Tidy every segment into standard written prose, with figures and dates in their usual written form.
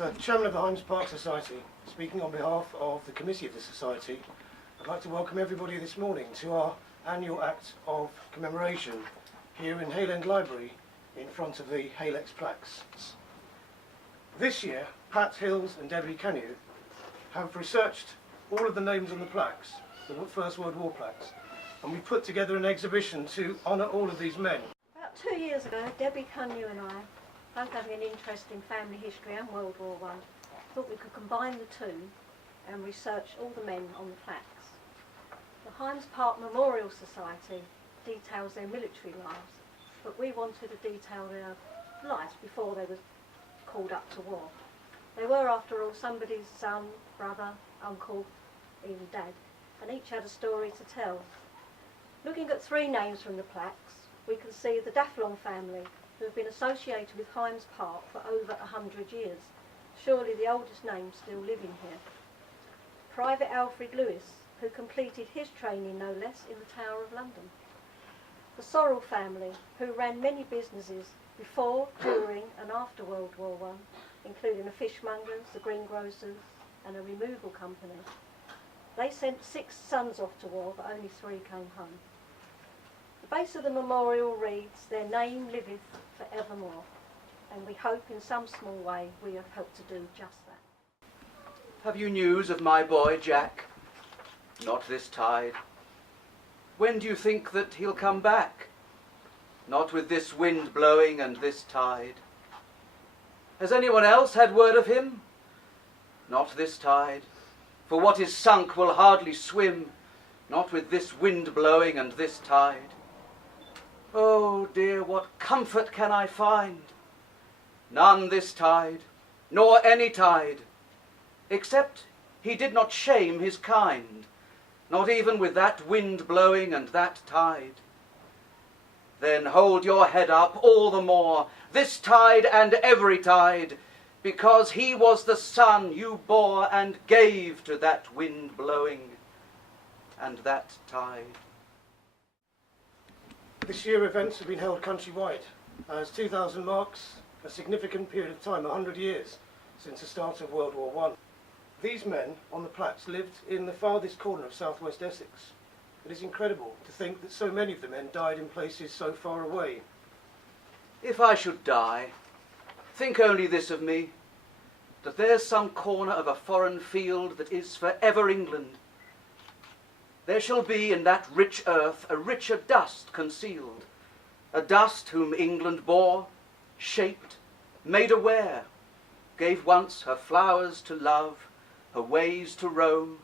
As Chairman of the Highams Park Society, speaking on behalf of the committee of the Society, I'd like to welcome everybody this morning to our annual act of commemoration here in Highams Library in front of the Halex plaques. This year, Pat Hills and Debbie Canu have researched all of the names on the plaques, the First World War plaques, and we've put together an exhibition to honour all of these men. About 2 years ago, Debbie Canu and I, both having an interest in family history and World War I, thought we could combine the two and research all the men on the plaques. The Highams Park Memorial Society details their military lives, but we wanted to detail their lives before they were called up to war. They were, after all, somebody's son, brother, uncle, even dad, and each had a story to tell. Looking at 3 names from the plaques, we can see the Dafflon family, who have been associated with Highams Park for over 100 years, surely the oldest name still living here. Private Alfred Lewis, who completed his training no less in the Tower of London. The Sorrell family, who ran many businesses before, during and after World War I, including the fishmongers, the greengrocers and a removal company. They sent 6 sons off to war, but only 3 came home. The base of the memorial reads, "Their name liveth forevermore," and we hope in some small way we have helped to do just that. Have you news of my boy Jack? Not this tide. When do you think that he'll come back? Not with this wind blowing and this tide. Has anyone else had word of him? Not this tide. For what is sunk will hardly swim, not with this wind blowing and this tide. Oh dear, what comfort can I find? None this tide, nor any tide, except he did not shame his kind, not even with that wind blowing and that tide. Then hold your head up all the more, this tide and every tide, because he was the son you bore and gave to that wind blowing and that tide. This year events have been held countrywide, as 2000 marks a significant period of time, 100 years since the start of World War I. These men on the plaques lived in the farthest corner of southwest Essex. It is incredible to think that so many of the men died in places so far away. If I should die, think only this of me, that there's some corner of a foreign field that is for ever England. There shall be in that rich earth a richer dust concealed, a dust whom England bore, shaped, made aware, gave once her flowers to love, her ways to roam,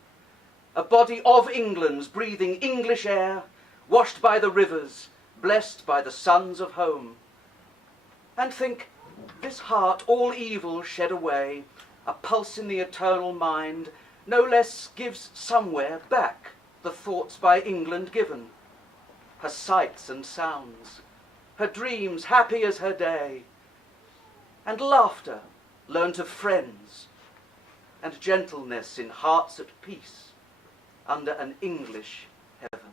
a body of England's breathing English air, washed by the rivers, blessed by the suns of home. And think, this heart all evil shed away, a pulse in the eternal mind, no less gives somewhere back the thoughts by England given, her sights and sounds, her dreams happy as her day, and laughter learnt of friends, and gentleness in hearts at peace under an English heaven.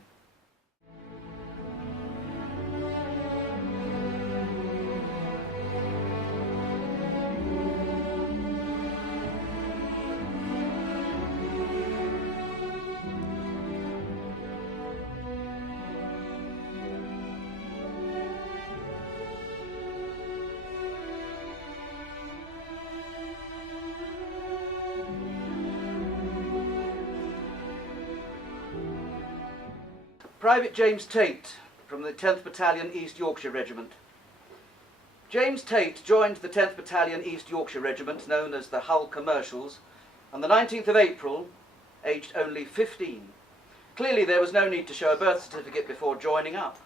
Private James Tate, from the 10th Battalion East Yorkshire Regiment. James Tate joined the 10th Battalion East Yorkshire Regiment, known as the Hull Commercials, on the 19th of April, aged only 15. Clearly there was no need to show a birth certificate before joining up.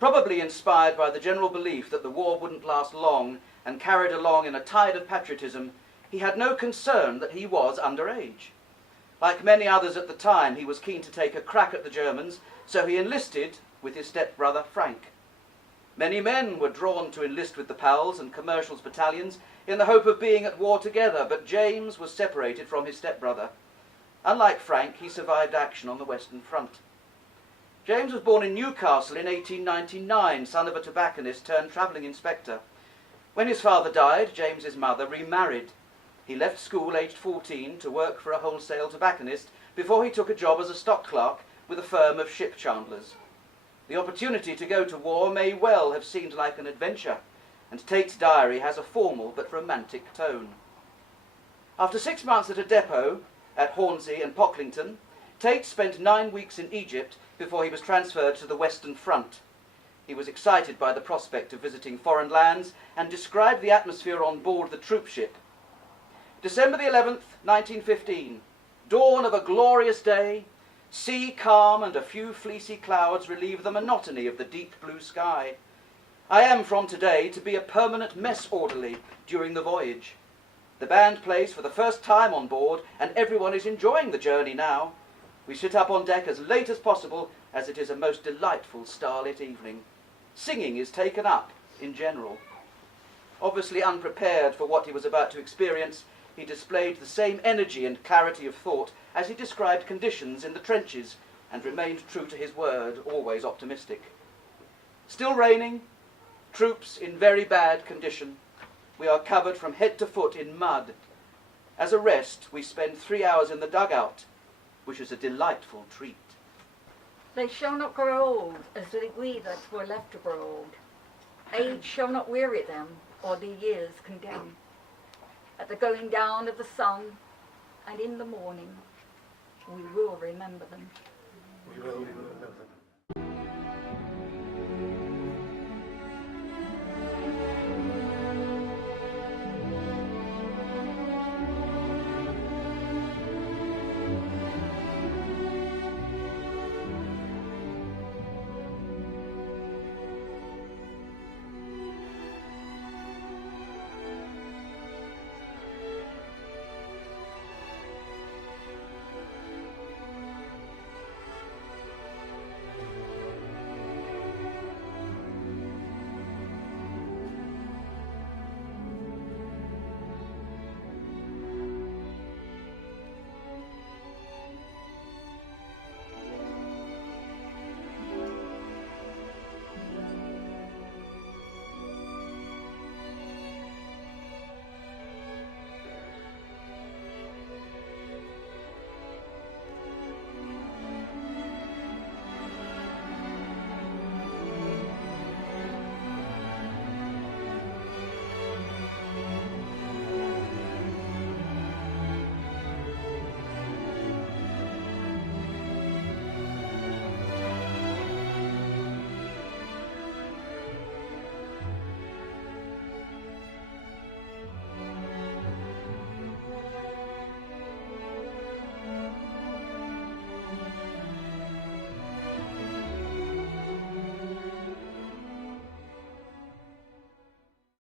Probably inspired by the general belief that the war wouldn't last long and carried along in a tide of patriotism, he had no concern that he was underage. Like many others at the time, he was keen to take a crack at the Germans, so he enlisted with his stepbrother Frank. Many men were drawn to enlist with the Pals and Commercials battalions in the hope of being at war together, but James was separated from his stepbrother. Unlike Frank, he survived action on the Western Front. James was born in Newcastle in 1899, son of a tobacconist turned travelling inspector. When his father died, James's mother remarried. He left school aged 14 to work for a wholesale tobacconist before he took a job as a stock clerk with a firm of ship chandlers. The opportunity to go to war may well have seemed like an adventure, and Tate's diary has a formal but romantic tone. After 6 months at a depot at Hornsey and Pocklington, Tate spent 9 weeks in Egypt before he was transferred to the Western Front. He was excited by the prospect of visiting foreign lands and described the atmosphere on board the troop ship. December the 11th, 1915, dawn of a glorious day, sea calm and a few fleecy clouds relieve the monotony of the deep blue sky. I am from today to be a permanent mess orderly during the voyage. The band plays for the first time on board and everyone is enjoying the journey now. We sit up on deck as late as possible as it is a most delightful starlit evening. Singing is taken up in general. Obviously unprepared for what he was about to experience, he displayed the same energy and clarity of thought as he described conditions in the trenches and remained true to his word, always optimistic. Still raining, troops in very bad condition. We are covered from head to foot in mud. As a rest, we spend 3 hours in the dugout, which is a delightful treat. They shall not grow old as we that were left to grow old. Age shall not weary them, or the years condemn. At the going down of the sun, and in the morning, we will remember them. We will.